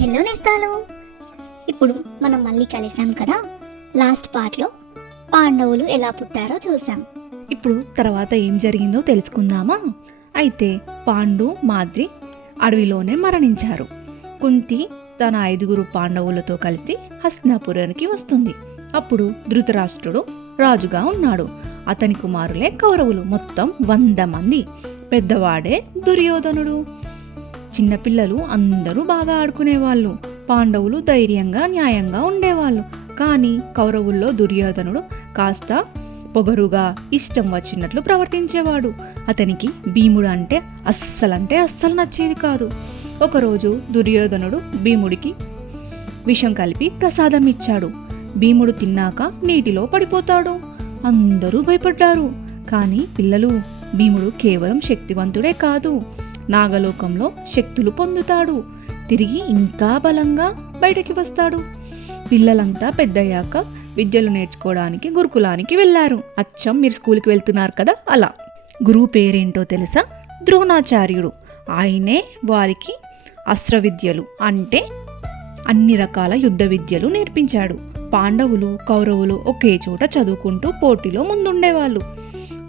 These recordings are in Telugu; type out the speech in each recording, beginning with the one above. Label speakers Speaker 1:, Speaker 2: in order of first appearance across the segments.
Speaker 1: హలో నేస్తాలు. ఇప్పుడు మనం మళ్ళీ కలిసాం కదా? లాస్ట్ పార్ట్లో పాండవులు ఎలా పుట్టారో చూసాం.
Speaker 2: ఇప్పుడు తర్వాత ఏం జరిగిందో తెలుసుకుందామా? అయితే పాండు మాద్రి అడవిలోనే మరణించారు. కుంతి తన ఐదుగురు పాండవులతో కలిసి హస్తినాపురానికి వస్తుంది. అప్పుడు ధృతరాష్ట్రుడు రాజుగా ఉన్నాడు. అతని కుమారులే కౌరవులు మొత్తం వంద మంది. పెద్దవాడే దుర్యోధనుడు. చిన్నపిల్లలు అందరూ బాగా ఆడుకునేవాళ్ళు. పాండవులు ధైర్యంగా న్యాయంగా ఉండేవాళ్ళు. కానీ కౌరవుల్లో దుర్యోధనుడు కాస్త పొగరుగా ఇష్టం వచ్చినట్లు ప్రవర్తించేవాడు. అతనికి భీముడు అంటే అస్సలంటే అస్సలు నచ్చేది కాదు. ఒకరోజు దుర్యోధనుడు భీముడికి విషం కలిపి ప్రసాదం ఇచ్చాడు. భీముడు తిన్నాక నీటిలో పడిపోతాడు. అందరూ భయపడ్డారు. కానీ పిల్లలు భీముడు కేవలం శక్తివంతుడే కాదు. నాగలోకంలో శక్తులు పొందుతాడు. తిరిగి ఇంకా బలంగా బయటకి వస్తాడు. పిల్లలంతా పెద్దయ్యాక విద్యలు నేర్చుకోవడానికి గురుకులానికి వెళ్ళారు. అచ్చం మీరు స్కూల్కి వెళ్తున్నారు కదా అలా. గురువు పేరేంటో తెలుసా? ద్రోణాచార్యుడు. ఆయనే వారికి అస్త్ర విద్యలు అంటే అన్ని రకాల యుద్ధ విద్యలు నేర్పించాడు. పాండవులు కౌరవులు ఒకే చోట చదువుకుంటూ పోటీలో ముందుండేవాళ్ళు.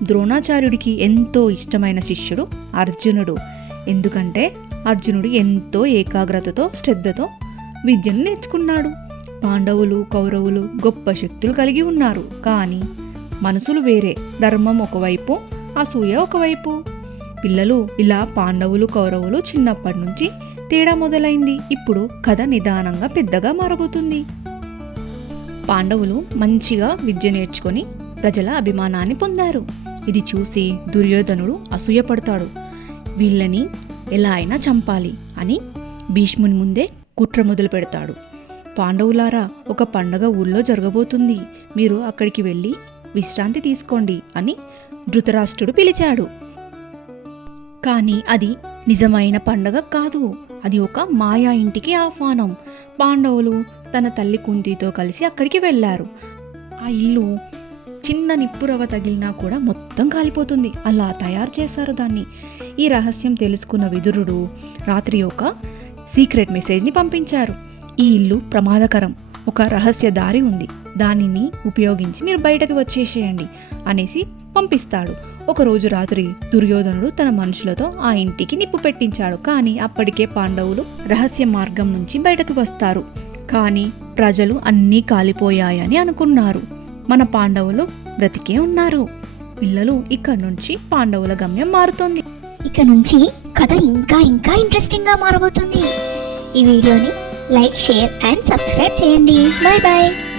Speaker 2: ద్రోణాచార్యుడికి ఎంతో ఇష్టమైన శిష్యుడు అర్జునుడు. ఎందుకంటే అర్జునుడు ఎంతో ఏకాగ్రతతో శ్రద్ధతో విద్యను నేర్చుకున్నాడు. పాండవులు కౌరవులు గొప్ప శక్తులు కలిగి ఉన్నారు. కానీ మనసులు వేరే ధర్మం ఒకవైపు అసూయ ఒకవైపు. పిల్లలు ఇలా పాండవులు కౌరవులు చిన్నప్పటి నుంచి తేడా మొదలైంది. ఇప్పుడు కథ నిదానంగా పెద్దగా మారబోతుంది. పాండవులు మంచిగా విద్య నేర్చుకొని ప్రజల అభిమానాన్ని పొందారు. ఇది చూసి దుర్యోధనుడు అసూయపడతాడు. వీళ్ళని ఎలా అయినా చంపాలి అని భీష్ముని ముందే కుట్ర మొదలు పెడతాడు. పాండవులారా ఒక పండగ ఊళ్ళో జరగబోతుంది. మీరు అక్కడికి వెళ్ళి విశ్రాంతి తీసుకోండి అని ధృతరాష్ట్రుడు పిలిచాడు. కానీ అది నిజమైన పండగ కాదు. అది ఒక మాయా ఇంటికి ఆహ్వానం. పాండవులు తన తల్లి కుంతితో కలిసి అక్కడికి వెళ్ళారు. ఆ ఇల్లు చిన్న నిప్పురవ తగిలినా కూడా మొత్తం కాలిపోతుంది. అలా తయారు చేశారు దాన్ని. ఈ రహస్యం తెలుసుకున్న విదురుడు రాత్రి ఒక సీక్రెట్ మెసేజ్ని పంపించారు. ఈ ఇల్లు ప్రమాదకరం. ఒక రహస్య దారి ఉంది. దానిని ఉపయోగించి మీరు బయటకు వచ్చేసేయండి అనేసి పంపిస్తాడు. ఒకరోజు రాత్రి దుర్యోధనుడు తన మనుషులతో ఆ ఇంటికి నిప్పు పెట్టించాడు. కానీ అప్పటికే పాండవులు రహస్య మార్గం నుంచి బయటకు వస్తారు. కానీ ప్రజలు అన్నీ కాలిపోయాయని అనుకున్నారు. మన పాండవులు బ్రతికే ఉన్నారు. పిల్లలు ఇక్కడ నుంచి పాండవుల గమ్యం మారుతుంది.
Speaker 1: ఇక నుంచి కథ ఇంకా ఇంకా ఇంట్రెస్టింగ్గా మారబోతుంది. ఈ వీడియోని లైక్ షేర్ అండ్ సబ్స్క్రైబ్ చేయండి. Bye bye